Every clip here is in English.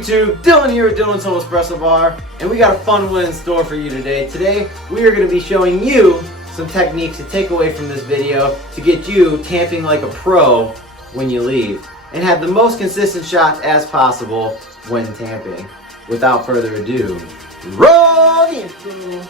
YouTube? Dylan here at Dylan's Home Espresso Bar, and we got a fun one in store for you today. Today, we are going to be showing you some techniques to take away from this video to get you tamping like a pro when you leave, and have the most consistent shots as possible when tamping. Without further ado, roll the intro!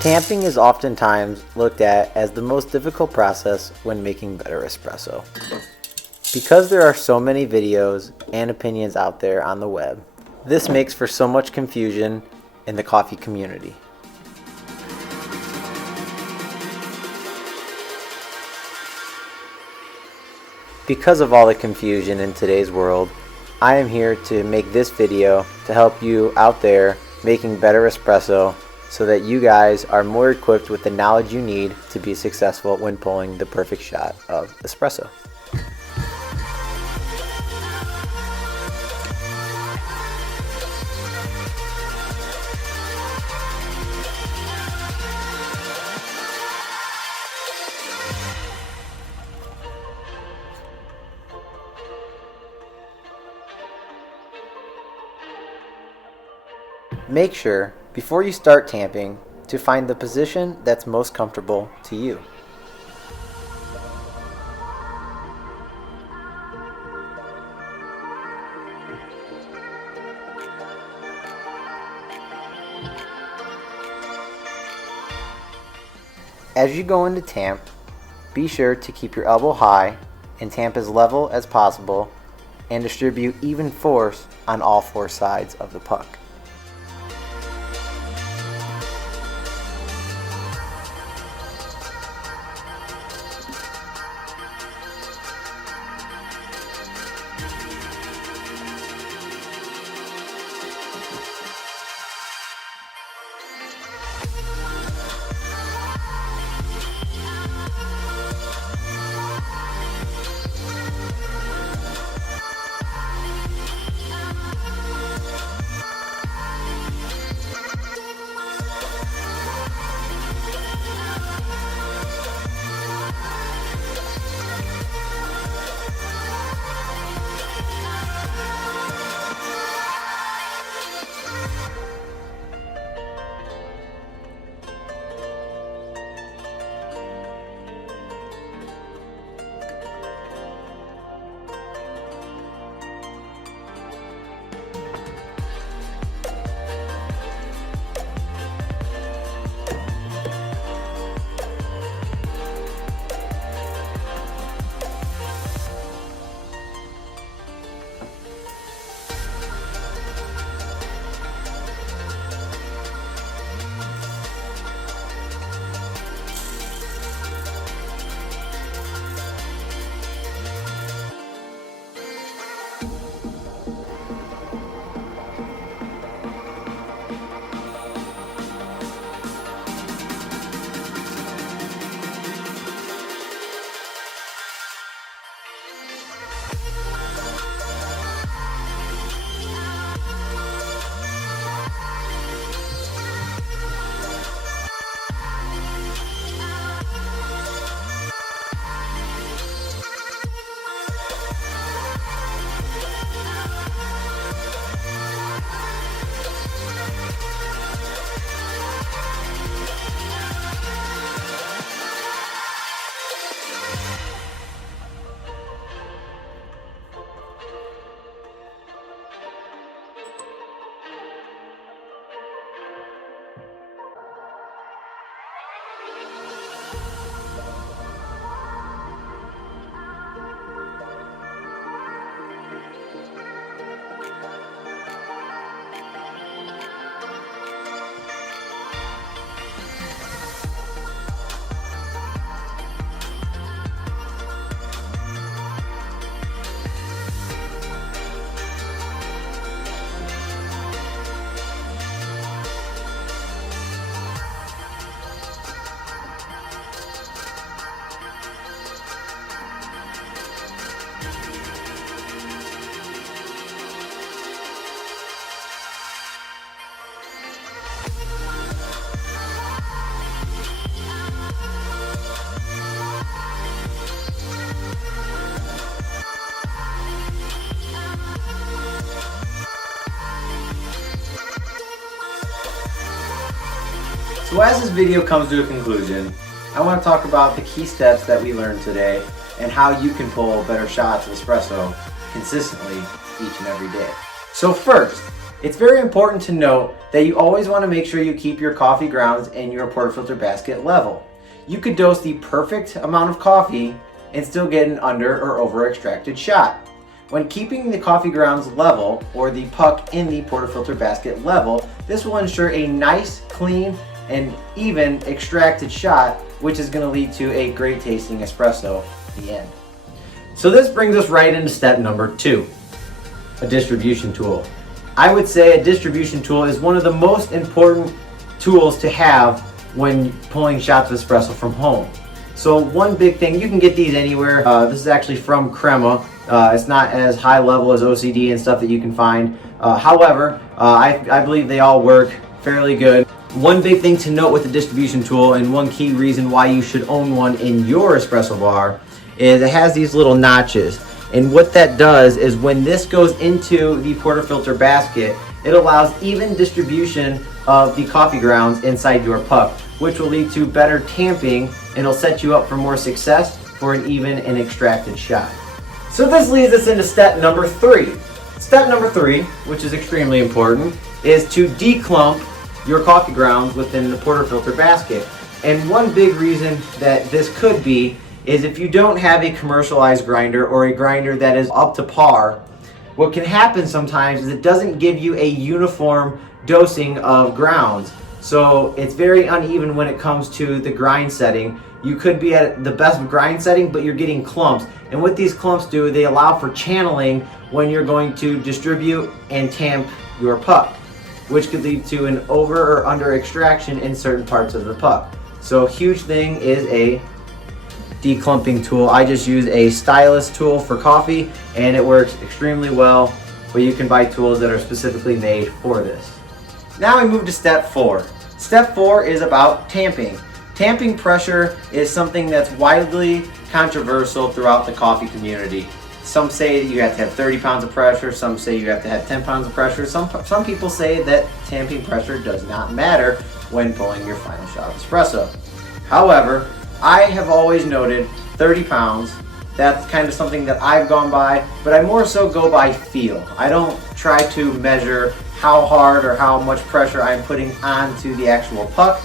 Tamping is oftentimes looked at as the most difficult process when making better espresso. Because there are so many videos and opinions out there on the web, this makes for so much confusion in the coffee community. Because of all the confusion in today's world, I am here to make this video to help you out there making better espresso, so that you guys are more equipped with the knowledge you need to be successful when pulling the perfect shot of espresso. Make sure, before you start tamping, to find the position that's most comfortable to you. As you go into tamp, be sure to keep your elbow high and tamp as level as possible, and distribute even force on all four sides of the puck. So as this video comes to a conclusion, I want to talk about the key steps that we learned today and how you can pull better shots of espresso consistently each and every day. So first, it's very important to note that you always want to make sure you keep your coffee grounds in your portafilter basket level. You could dose the perfect amount of coffee and still get an under or over extracted shot. When keeping the coffee grounds level, or the puck in the portafilter basket level, this will ensure a nice, clean, and even extracted shot, which is going to lead to a great tasting espresso at the end. So this brings us right into step number 2, a distribution tool. I would say a distribution tool is one of the most important tools to have when pulling shots of espresso from home. So one big thing, you can get these anywhere. This is actually from Crema. It's not as high level as OCD and stuff that you can find. However, I believe they all work fairly good. One big thing to note with the distribution tool, and one key reason why you should own one in your espresso bar, is it has these little notches. And what that does is when this goes into the portafilter basket, it allows even distribution of the coffee grounds inside your puck, which will lead to better tamping and it'll set you up for more success for an even and extracted shot. So this leads us into step number 3. Step number 3, which is extremely important, is to declump your coffee grounds within the portafilter basket. And one big reason that this could be is if you don't have a commercialized grinder or a grinder that is up to par, what can happen sometimes is it doesn't give you a uniform dosing of grounds. So it's very uneven when it comes to the grind setting. You could be at the best grind setting, but you're getting clumps. And what these clumps do, they allow for channeling when you're going to distribute and tamp your puck, which could lead to an over or under extraction in certain parts of the puck. So a huge thing is a declumping tool. I just use a stylus tool for coffee and it works extremely well, but you can buy tools that are specifically made for this. Now we move to step 4. Step 4 is about tamping. Tamping pressure is something that's widely controversial throughout the coffee community. Some say that you have to have 30 pounds of pressure, some say you have to have 10 pounds of pressure. Some people say that tamping pressure does not matter when pulling your final shot of espresso. However, I have always noted 30 pounds. That's kind of something that I've gone by, but I more so go by feel. I don't try to measure how hard or how much pressure I'm putting onto the actual puck.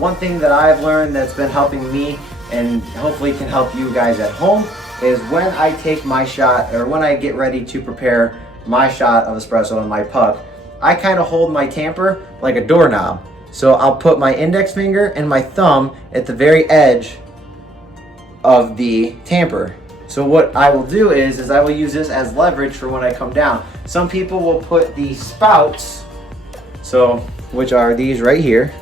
One thing that I've learned that's been helping me and hopefully can help you guys at home is when I take my shot, or when I get ready to prepare my shot of espresso in my puck, I kind of hold my tamper like a doorknob. So I'll put my index finger and my thumb at the very edge of the tamper. So what I will do is I will use this as leverage for when I come down. Some people will put the spouts, which are these right here,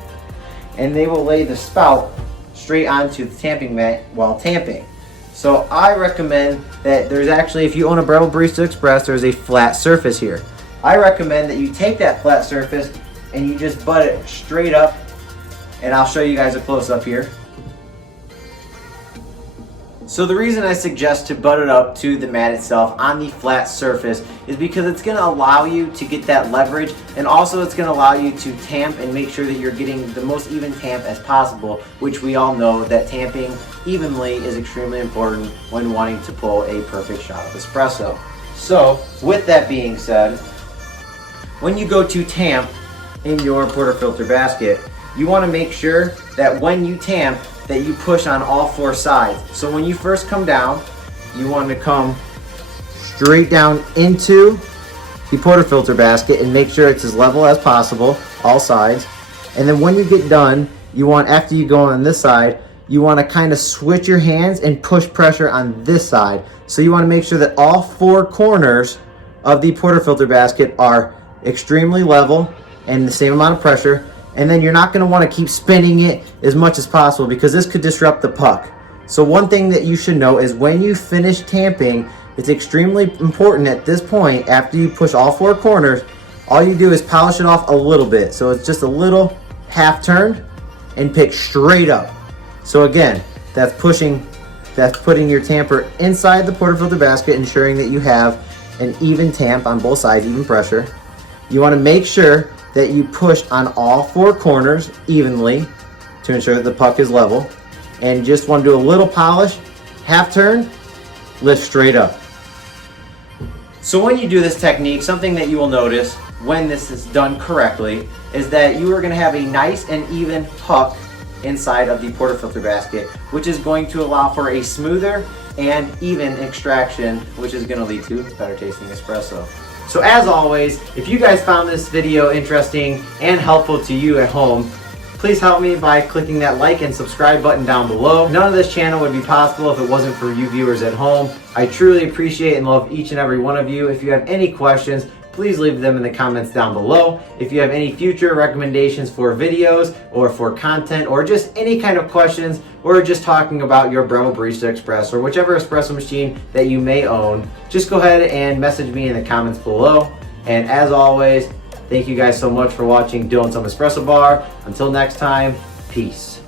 and they will lay the spout straight onto the tamping mat while tamping. So I recommend that there's actually, if you own a Breville Barista Express, there's a flat surface here. I recommend that you take that flat surface and you just butt it straight up, and I'll show you guys a close-up here. So the reason I suggest to butt it up to the mat itself on the flat surface is because it's going to allow you to get that leverage, and also it's going to allow you to tamp and make sure that you're getting the most even tamp as possible, which we all know that tamping evenly is extremely important when wanting to pull a perfect shot of espresso. So with that being said, when you go to tamp in your portafilter basket, you want to make sure that when you tamp that you push on all 4 sides. So when you first come down, you want to come straight down into the portafilter basket and make sure it's as level as possible, all sides. And then when you get done, you want, after you go on this side, you want to kind of switch your hands and push pressure on this side. So you want to make sure that all 4 corners of the portafilter basket are extremely level and the same amount of pressure. And then you're not going to want to keep spinning it as much as possible because this could disrupt the puck. So one thing that you should know is when you finish tamping, it's extremely important at this point, after you push all 4 corners, all you do is polish it off a little bit. So it's just a little half turn and pick straight up. So again, that's putting your tamper inside the portafilter basket, ensuring that you have an even tamp on both sides, even pressure. You want to make sure that you push on all four corners evenly to ensure that the puck is level. And you just want to do a little polish, half turn, lift straight up. So when you do this technique, something that you will notice when this is done correctly is that you are going to have a nice and even puck inside of the portafilter basket, which is going to allow for a smoother and even extraction, which is going to lead to better tasting espresso. So as always, if you guys found this video interesting and helpful to you at home, please help me by clicking that like and subscribe button down below. None of this channel would be possible if it wasn't for you viewers at home. I truly appreciate and love each and every one of you. If you have any questions, please leave them in the comments down below. If you have any future recommendations for videos or for content or just any kind of questions or just talking about your Breville Barista Espresso or whichever espresso machine that you may own, just go ahead and message me in the comments below. And as always, thank you guys so much for watching Doing Some Espresso Bar. Until next time, peace.